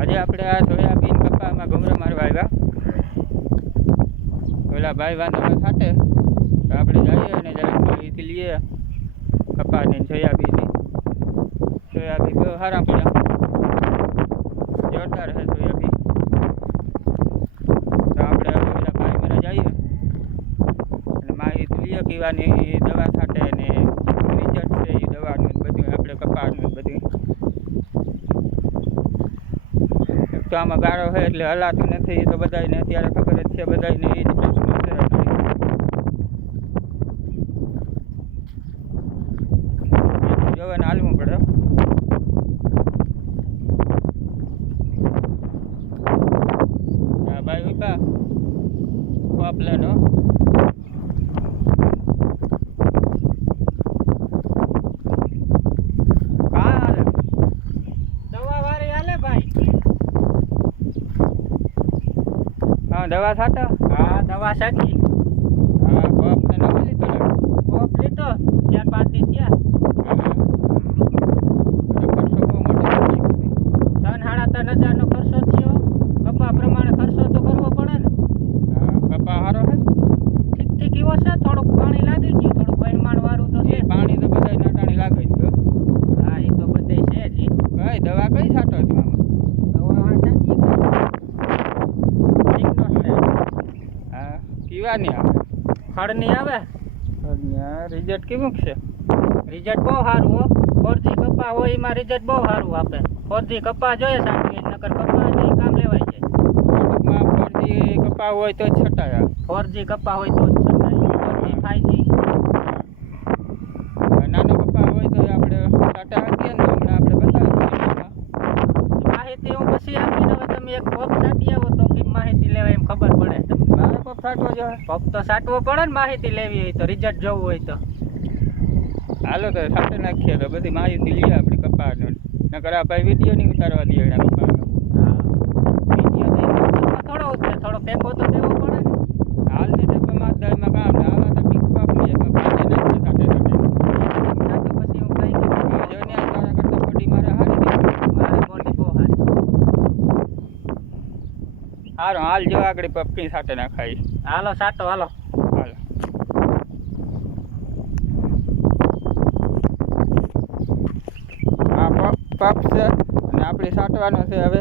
આજે આપણે આ સોયાબીન કપામાં ઘુમરો મારવા આવ્યા. ઓલા ભાઈ વાંધો સાથે તો આપણે જઈએ અને જરાક માહિતી લઈએ કપાની સોયાબીનની. સોયાબીન બહુ સારા પડ્યા જોરદાર છે સોયાબીન. તો આપણે પેલા ભાઈ મને જઈએ. અને માહિતી લઈએ પીવાની દવા સાથે અને રિઝલ્ટ છે એ દવાનું ને બધું આપણે કપાસનું ને બધું એક તો આમાં ગાળો છે એટલે હલાતું નથી, એ તો બધાને અત્યારે ખબર જ છે બધાને એ જ પ્રશ્ન છે જોવાને હાલવું પડે. હા ભાઈ ઊભા પાપલાનો હા હાલે દવા વાળી હાલે ભાઈ હા દવા છાંટો? હા દવા સાચી હા બાપને નવો લીધો ને? કોપ લીધો ચાર પાંચ દી થયા. ખર્ચો બહુ મોટો ત્રણ સાડા ત્રણ હજારનો ખર્ચો થયો. કપા પ્રમાણે ખર્ચો તો કરવો પડે ને. હા કપા સારો છે? ઠીક ઠીક એવો છે થોડુંક પાણી લાગી ગયું થોડુંક વહેણમાણ વાળું તો છે. પાણી તો બધા નાટાણી લાગે. હા એ તો બધે છે જ. ભાઈ કઈ દવા કઈ છાંટો હતી આમાં દવા સાચી ઠીકનો છે હા પીવાની આવે. ખડની આવે? રિઝલ્ટ કેવું છે? રિઝલ્ટ બહુ સારું હો. ફોરજી કપા હોય એમાં રિઝલ્ટ બહુ સારું આપે. ફોરજી કપા જોઈએ સાચવી નકર કપા નહીં કામ લેવાય જાય ફોરજી કપા હોય તો છટાય. ફોરજી કપા હોય તો જ છતાંય ફોરજી ફાઈવજી નાનો કપા હોય તો આપણે ટાટા આપીએ ને હમણાં આપણે બતાવી માહિતી હું પછી આપીને હવે તમે એક પગ આપી આવો તો કે માહિતી લેવાય એમ ખબર પડે પગ ફાટવો જોઈએ પગ તો સાટવો પડે ને માહિતી લેવી હોય તો રિઝલ્ટ જવું હોય તો. હાલો તો સાથે નાખીએ તો બધી માહિતી લઈએ આપણે કપાનું નકર આ ભાઈ વીડિયો નહીં ઉતારવા દે એના કપાનો વીડિયો થોડો ઉતરે થોડો ફેંકો તો દેવો પડે ને હાલની ટેપમાં દરમાં કામ ને આવા તો પીક પાક લઈએ તો પાછે નાખીએ સાથે સાથે છાંટો પછી હું કઈ કીધું આ જો ને આ તારા કરતાં બોડી મારે હારી દીધી મારી બોડી બહુ સારી હારો હાલ જો આગળ પપકી સાથે નાખાઈ હાલો સાટો હાલો. હાલો. આ પપ પપ છે અને આપણે સાટવાનો છે હવે.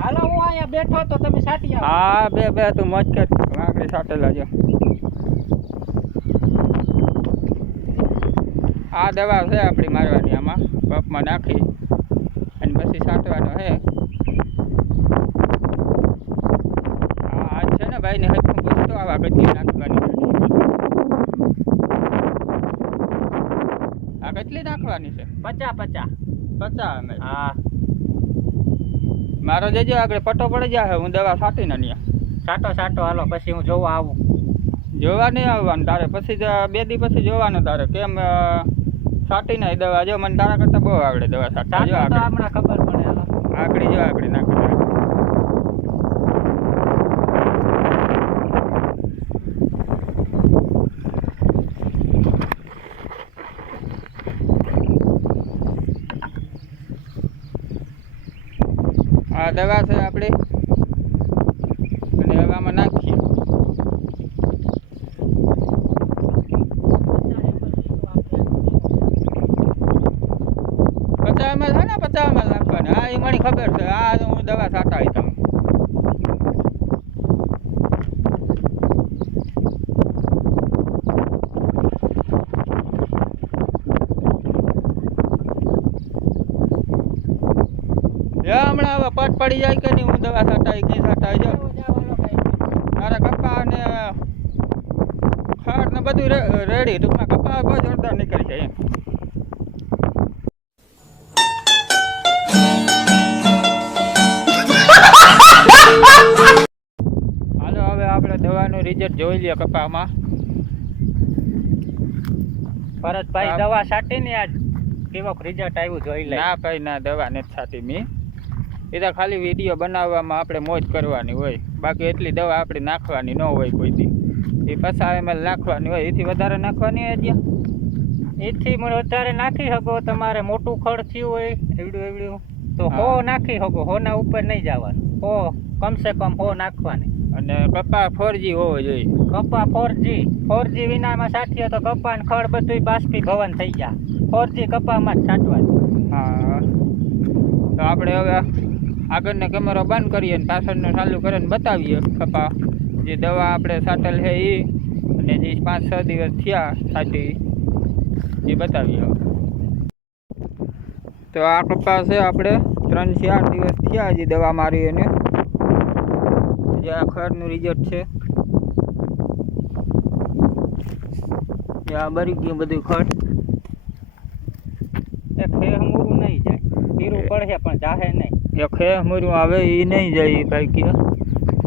હાલો હું અહીંયા બેઠો તો તમે સાટી આવો. હા બે બે તું મોજ કર. આગળ સાટેલા જો. આ દવા છે આપણી મારવાની આમાં. પપમાં નાખી. અને પછી સાટવાનો છે હા આ છે ને ભાઈને હજુ પૂછતો આવા કેટલી નાખવાની. આ કેટલી નાખવાની છે? પચા પચા પચાસ અમે હા. મારો જજો આગળ પટ્ટો પડી જાય હું દવા સાટીને અહીંયા સાટો છાંટો હાલો પછી હું જોવા આવું. જોવા નહીં આવવાનું તારે પછી બે દી પછી જોવાનું તારે કેમ સાટી નાય દવા. જો મને તારા કરતાં બહુ આવડે દવા સાટતા જો હમણાં ખબર પડે આગળ જો આગળ નાખી. આ દવા છે આપણે. અને હવામાં નાખીએ. પચાસ માલ છે ને ml નાખવાની. હા એ મને ખબર છે. આ હું દવા સાટાવી તમે હમણાં હવે પટ પડી જાય કે નહીં? હું દવા સાટાવી કઈ સટાઈ જો તારા કપા અને ખાડ ને બધું રેડી. ટૂંકમાં કપા બહુ જોરદાર નીકળી જાય એમ. હાલો હવે આપણે દવાનું રિઝલ્ટ જોઈ લઈએ કપામાં ભરતભાઈ ભાઈ દવા છાંટી ને આજ કેવો રિઝલ્ટ આવ્યું જોઈ લે ના ભાઈ ના દવા નથી થતી મી. એ તો ખાલી વીડિયો બનાવવામાં આપણે મોજ કરવાની હોય. બાકી એટલી દવા આપણે નાખવાની ન હોય કોઈ દી. એ પચાસ એમાં નાખવાની હોય. એથી વધારે નાખવાની હોય ત્યાં એથી વધારે નાખી શકો. તમારે મોટું ખડ થયું હોય એવડું એવડું તો હા. નાખી શકો. હોના ઉપર નહીં જવાનું. હો કમસે કમ હો નાખવાની. અને કપા ફોરજી હોવો જોઈએ. કપા ફોરજી ફોરજી વિનામાં સાટીએ તો કપા ને ખડ બધું બાષ્પીભવન થઈ જાય. ફોરજી કપામાં જ છાંટવાનું. હા. તો આપણે હવે આગળનો કેમેરો બંધ કરીએ અને પાછળનો ચાલુ કરીને બતાવીએ કપા જે દવા આપણે સાટલ છે એ અને જે પાંચ છ દિવસ થયા સાચી એ બતાવીએ. તો આ કપા છે આપણે ત્રણ ચાર દિવસ થયા હજી દવા મારી એને જે આ ખરનું રિઝલ્ટ છે. જે આ બરી ગયું બધું ખડ એ ખેર મૂરું નહીં જાય. પીરું પડશે પણ જાહે નહીં. એક હે મુરું આવે એ નહીં જાય એ ભાઈ કે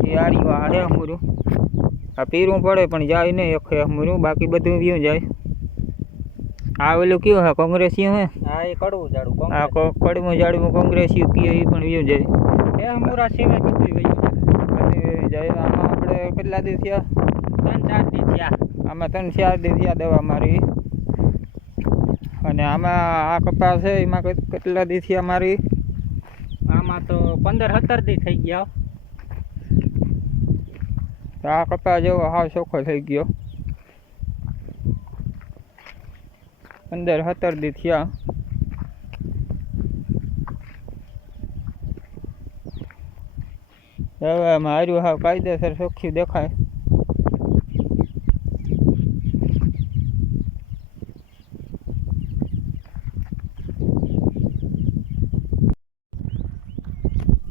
એ આર્યું હે મુરું આ પીરું પડે પણ જાય નહીં એક હે મુરું બાકી બધું વ્યૂ જાય. આ ઓલું કયું હે કોંગ્રેસિયું હે? હા એ કડવું ઝાડું આ કડવું જાડવું કોંગ્રેસિયું કીએ એ પણ વ્યૂ જાય. એ મૂરા સિવાય બધું ગયું જાય. આમાં આપણે કેટલા દિવસ થયા? ત્રણ ચાર દિવસ થયા. આમાં ત્રણ ચાર દિવસ થયા દવા મારી. અને આમાં આ કપાસ છે એમાં કેટલા દિવસ થયા મારી? આમાં તો પંદર સત્તર દી થઈ ગયા. આ કપા જેવો, હાવ ચોખ્ખો થઈ ગયો. પંદર સત્તર દી થયા. હવે માર્યું હાવ કાયદેસર ચોખ્ખી દેખાય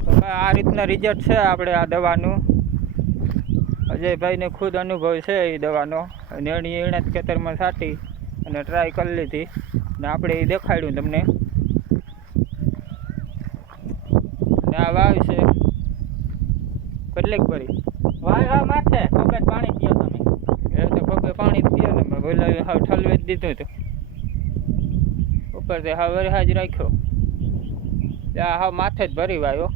તો ભાઈ રીતના રિઝલ્ટ છે આપણે આ દવાનું. અજયભાઈને ખુદ અનુભવ છે એ દવાનો. અને એની એણે જ ખેતરમાં છાંટી અને ટ્રાય કરી લીધી. ને આપણે એ દેખાડ્યું તમને. ને આ વાવ છે. કેટલીક ભરી વાય હા માથે. ખબર પાણી પીઓ તમે. એ તો પગે પાણી પીએ ને બોલાવી હાવ ઠલવી જ દીધું હતું. ઉપરથી હાવ વરસાદ રાખ્યો. આ હાવ માથે જ ભરી વાયો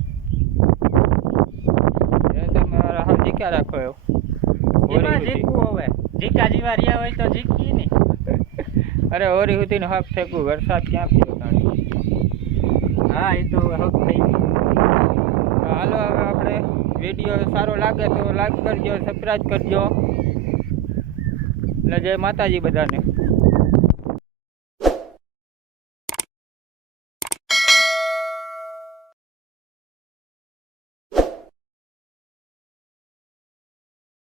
એ તમે જીક્યા રાખો એવો? એમાં જીકવું હવે. જીકા જીવા રહ્યા હોય તો જીકી ને. અરે ઓરી સુધી હક ફેંકું વરસાદ ક્યાં પીવો હા એ તો હક થઈ ગયું. હાલો હવે આપણે વીડિયો સારો લાગે તો લાઈક કરજો સબસ્ક્રાઈબ કરજો. એટલે જય માતાજી બધાને.